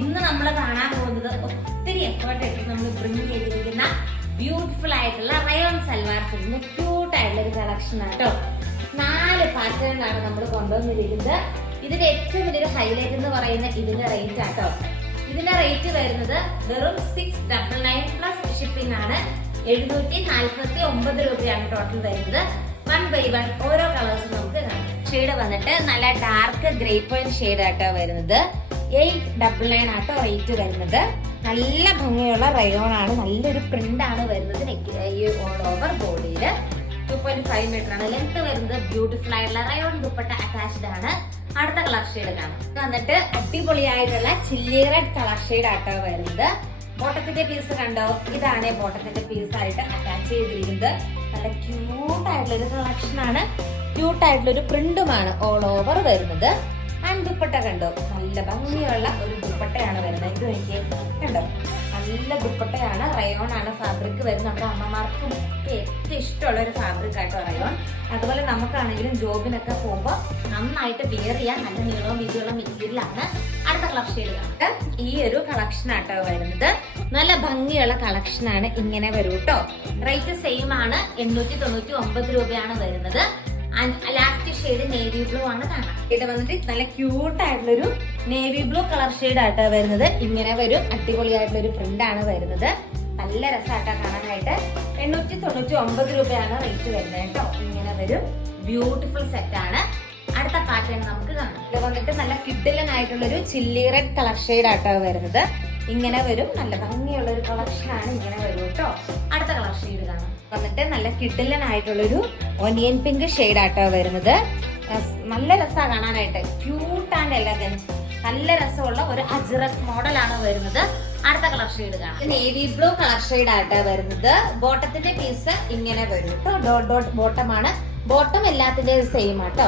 ഇന്ന് നമ്മൾ കാണാൻ പോകുന്നത് ഒത്തിരി എഫേർട്ട് ഇട്ട് നമ്മൾ ബ്രിങ് ചെയ്തിരിക്കുന്ന ബ്യൂട്ടിഫുൾ ആയിട്ടുള്ള റയോൺ സൽവാർ സിൽമ. ക്യൂട്ട് ആയിട്ടുള്ള ഒരു കളക്ഷൻ ആട്ടോ നാല് പാറ്റേണിലാണ് നമ്മൾ കൊണ്ടുവന്നിരിക്കുന്നത്. ഇതിന്റെ ഏറ്റവും വലിയൊരു ഹൈലൈറ്റ് എന്ന് പറയുന്ന ഇതിന്റെ റേറ്റ് ആട്ടോ ഇതിന്റെ റേറ്റ് വരുന്നത് വെറും six double nine plus shipping ആണ്. എഴുന്നൂറ്റി നാൽപ്പത്തി ഒമ്പത് രൂപയാണ് ടോട്ടൽ വരുന്നത്. വൺ ബൈ വൺ ഓരോ കളേഴ്സും നമുക്ക് കാണാം. ഷെയ്ഡ് വന്നിട്ട് നല്ല ഡാർക്ക് ഗ്രേ പോയിന്റ് ഷെയ്ഡ് ആട്ടോ വരുന്നത്. എയ്റ്റ് ഡബിൾ നയൻ ആട്ടോ റേറ്റ് വരുന്നത്. നല്ല ഭംഗിയുള്ള റയോൺ ആണ്. നല്ലൊരു പ്രിന്റ് ആണ് വരുന്നത് ഈ ഓൾ ഓവർ ബോഡിയിൽ ടു പോയിന്റ് ഫൈവ് മീറ്റർ ആണ്. ലെങ്ത് വരുന്നത് ബ്യൂട്ടിഫുൾ ആയിട്ടുള്ള റയോൺ ദുപ്പട്ട അറ്റാച്ച്ഡ് ആണ്. അടുത്ത കളർ ഷെയ്ഡ് കാണാം. വന്നിട്ട് അടിപൊളിയായിട്ടുള്ള ചില്ലി റെഡ് കളർ ഷെയ്ഡ് ആട്ടോ വരുന്നത്. ബോട്ടത്തിന്റെ പീസ് കണ്ടോ? ഇതാണ് ബോട്ടത്തിന്റെ പീസ് ആയിട്ട് അറ്റാച്ച് ചെയ്തിരിക്കുന്നത്. നല്ല ക്യൂട്ട് ആയിട്ടുള്ള ഒരു കളക്ഷൻ ആണ്. ക്യൂട്ട് ആയിട്ടുള്ള ഒരു പ്രിന്റുമാണ് ഓൾ ഓവർ വരുന്നത്. ദുപ്പട്ട കണ്ടോ. നല്ല ഭംഗിയുള്ള ഒരു ദുപ്പട്ടയാണ് വരുന്നത്. ഇത് നോക്കിയേ കണ്ടോ? നല്ല ദുപ്പട്ടയാണ്. റയോൺ ആണ് ഫാബ്രിക് വരുന്നത്. നമ്മുടെ അമ്മമാർക്കും ഒക്കെ ഏറ്റവും ഇഷ്ടമുള്ള ഒരു ഫാബ്രിക് ആയിട്ടോ റയോൺ അതുപോലെ നമുക്കാണെങ്കിലും ജോബിനൊക്കെ പോകുമ്പോൾ നന്നായിട്ട് വിയർ ചെയ്യാൻ നല്ല നീളവും വീതിയുള്ള മെറ്റീരിയലാണ് അടുത്ത കളക്ഷൻ ഷെയ്ഡ് കാണാം ഈ ഒരു കളക്ഷൻ ആട്ടോ വരുന്നത്. നല്ല ഭംഗിയുള്ള കളക്ഷൻ ആണ് ഇങ്ങനെ വരും കേട്ടോ റേറ്റ് സെയിം ആണ്. എണ്ണൂറ്റി തൊണ്ണൂറ്റി ഒമ്പത് രൂപയാണ് വരുന്നത്. ലാസ്റ്റ് ഷെയ്ഡ് നേവി ബ്ലൂ ആണ് കാണാം. ഇത് വന്നിട്ട് നല്ല ക്യൂട്ട് ആയിട്ടുള്ളൊരു നേവി ബ്ലൂ കളർ ഷെയ്ഡ് ആയിട്ടാണ് വരുന്നത്. ഇങ്ങനെ വരും. അടിപൊളിയായിട്ടുള്ള ഒരു പ്രിന്റ് ആണ് വരുന്നത്. നല്ല രസമായിട്ടാ കാണാനായിട്ട്. എണ്ണൂറ്റി തൊണ്ണൂറ്റി ഒമ്പത് രൂപയാണ് റേറ്റ് വരുന്നത് കേട്ടോ. ഇങ്ങനെ വരും. ബ്യൂട്ടിഫുൾ സെറ്റ് ആണ്. അടുത്ത പാറ്റേൺ നമുക്ക് കാണാം. ഇത് വന്നിട്ട് നല്ല ഒരു ചില്ലി റെഡ് കളർ ഷെയ്ഡ് ആയിട്ടാണ് വരുന്നത്. ഇങ്ങനെ വരും. നല്ല ഭംഗിയുള്ള ഒരു കളക്ഷൻ ആണ് ഇങ്ങനെ വരും കേട്ടോ. അടുത്ത കളർ ഷെയ്ഡ് കാണാം. വന്നിട്ട് നല്ല ഒരു ഒനിയൻ പിങ്ക് ഷെയ്ഡ് ആട്ടോ വരുന്നത്. നല്ല രസമാണ് കാണാനായിട്ട്. ക്യൂട്ട് ആൻഡ് എലഗന്റ് നല്ല രസമുള്ള ഒരു അജ്രക് മോഡലാണ് വരുന്നത്. അടുത്ത കളർ ഷെയ്ഡ് കാണാം. നേവി ബ്ലൂ കളർ ഷെയ്ഡ് ആട്ടോ വരുന്നത്. ബോട്ടത്തിന്റെ പീസ് ഇങ്ങനെ വരും കേട്ടോ ഡോട്ട് ഡോട്ട് ബോട്ടം ആണ്. ബോട്ടം എല്ലാത്തിന്റെ സെയിം ആട്ടോ.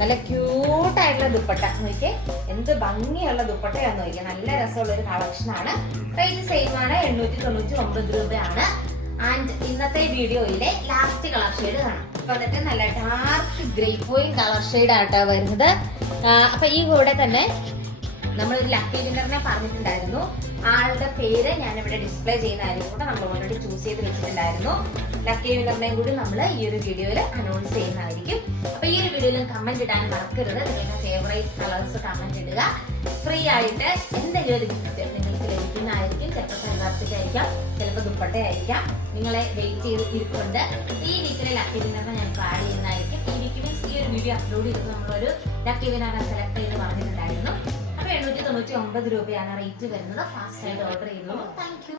നല്ല ക്യൂട്ട് ആയിട്ടുള്ള ദുപ്പട്ട. നോക്കിയേ. എന്ത് ഭംഗിയുള്ള ദുപ്പട്ടയാന്ന് നോക്കിയാൽ നല്ല രസമുള്ള ഒരു കളക്ഷൻ ആണ്. റേറ്റ് സെയിം ആണ്. എണ്ണൂറ്റി തൊണ്ണൂറ്റി ഒമ്പത് രൂപയാണ്. ആൻഡ് ഇന്നത്തെ വീഡിയോയിലെ ലാസ്റ്റ് കളർ ഷെയ്ഡ് കാണാം. വന്നിട്ട് നല്ല dark grey point colour shade ആട്ടാ വരുന്നത്. അപ്പൊ ഈ കൂടെ തന്നെ നമ്മൾ ഒരു ലക്കി വിന്നറിനെ പറഞ്ഞിട്ടുണ്ടായിരുന്നു. ആളുടെ പേര് ഞാൻ ഇവിടെ ഡിസ്പ്ലേ ചെയ്യുന്നതായിരുന്നു കൂടെ നമ്മൾ ഓൾറെഡി ചൂസ് ചെയ്ത് വെച്ചിട്ടുണ്ടായിരുന്നു. ലക്കി വിന്നറിനെയും കൂടി നമ്മൾ ഈ ഒരു വീഡിയോയിൽ അനൗൺസ് ചെയ്യുന്നതായിരിക്കും. അപ്പൊ ഈ ഒരു വീഡിയോയിൽ കമന്റ് ഇടാൻ മറക്കരുത്. നിങ്ങളുടെ ഫേവറേറ്റ് കളേഴ്സ് കമന്റ് ഇടുക. ഫ്രീ ആയിട്ട് എന്തെങ്കിലും ഒരു ഗിഫ്റ്റ് ലഭിക്കുന്നതായിരിക്കും ചിലപ്പോൾ സൽവാർച്ചയ്ക്ക് ആയിരിക്കാം ചിലപ്പോൾ ദുപ്പട്ടയായിരിക്കാം നിങ്ങളെ വെയിറ്റ് ചെയ്ത് ഇരിപ്പുണ്ട്. ഈ വീക്കിലെ ലക്കി വിന്നറിനെ ഞാൻ ആഡ് ചെയ്യുന്നതായിരിക്കും. ഈ വീക്ക് മീൻസ് ഈ ഒരു വീഡിയോ അപ്ലോഡ് ചെയ്ത് നമ്മളൊരു ലക്കി വിന്നറിനെ സെലക്ട് ചെയ്ത് പറഞ്ഞിട്ടുണ്ടായിരുന്നു. അപ്പോൾ എണ്ണൂറ്റി തൊണ്ണൂറ്റി ഒമ്പത് രൂപയാണ് റേറ്റ് വരുന്നത്. ഫാസ്റ്റ് ആയിട്ട് ഓർഡർ ചെയ്തോളൂ താങ്ക്